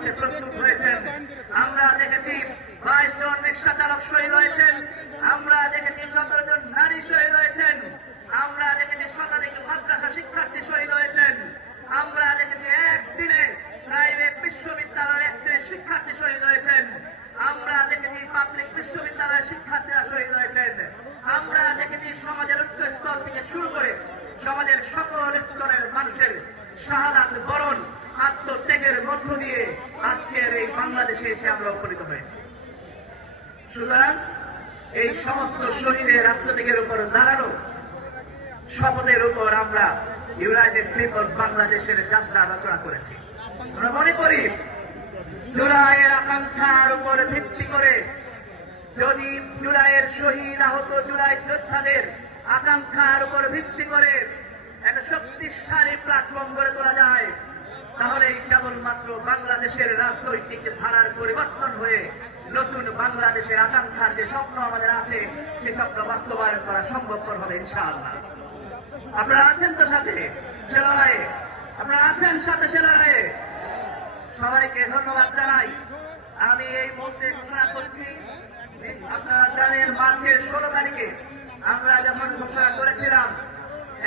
করতে প্রস্তুত হয়েছেন। আমরা দেখেছি 22 জন রিক্সা চালক শহীদ হয়েছেন, আমরা দেখেছি 17 জন নারী শহীদ হয়েছেন, আমরা দেখেছি শতাধিক মাদ্রাসা শিক্ষার্থী শহীদ হয়েছেন, আমরা দেখেছি একদিনে প্রাইভেট বিশ্ববিদ্যালয়ের 31 শিক্ষার্থী শহীদ হয়েছেন, আমরা দেখেছি পাবলিক বিশ্ববিদ্যালয়ের শিক্ষার্থীরা শহীদ হয়েছেন, আমরা দেখেছি সমাজের উচ্চ স্তর থেকে শুরু করে সমাজের সকল স্তরের মানুষের শাহাদাত বরণ আত্মত্যাগের মধ্য দিয়ে আজকের এই বাংলাদেশে এসে আমরা উপনীত হয়েছি। সুতরাং এই সমস্ত শহীদের আত্মত্যাগের উপর দাঁড়ানো শপথের উপর আমরা ইউনাইটেড পিপলস বাংলাদেশের যাত্রা রচনা করেছি। আমরা মনে করি জুলাইয়ের আকাঙ্ক্ষার উপর ভিত্তি করে যদি জুলাইয়ের শহীদ আহত জুলাই যোদ্ধাদের আকাঙ্ক্ষার উপর ভিত্তি করে একটা শক্তিশালী প্ল্যাটফর্ম গড়ে তোলা যায়, তাহলেই কেবলমাত্র বাংলাদেশের রাজনৈতিক ধারার পরিবর্তন হয়ে নতুন বাংলাদেশের আকাঙ্ক্ষার যে স্বপ্ন আমাদের আছে সে স্বপ্ন বাস্তবায়ন করা সম্ভবপর হবে ইনশাআল্লাহ। আপনারা আছেন তো সাথে সে লড়াইয়ে? আপনারা আছেন সাথে সে লড়াইয়ে? সবাইকে ধন্যবাদ জানাই। আমি এই মুহূর্তে ঘোষণা করছি, আপনারা জানেন মার্চের 16 তারিখে আমরা যখন ঘোষণা করেছিলাম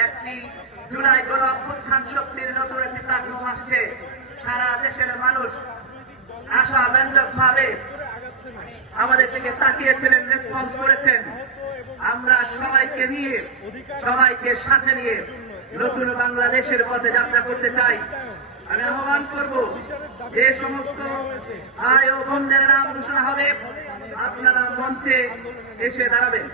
একটি জুলাই গণ অভ্যুত্থান শক্তির নতুন একটি প্ল্যাটফর্ম আসছে, সারা দেশের মানুষ আশাব্যঞ্জক ভাবে আমাদের থেকে তাকিয়েছিলেন, রেসপন্স করেছেন। আমরা সবাইকে নিয়ে, সবাইকে সাথে নিয়ে নতুন বাংলাদেশের পথে যাত্রা করতে চাই। আমি আহ্বান করব যে সমস্ত ভাই ও বোনদের নাম ঘোষণা হবে আপনারা মঞ্চে এসে দাঁড়াবেন।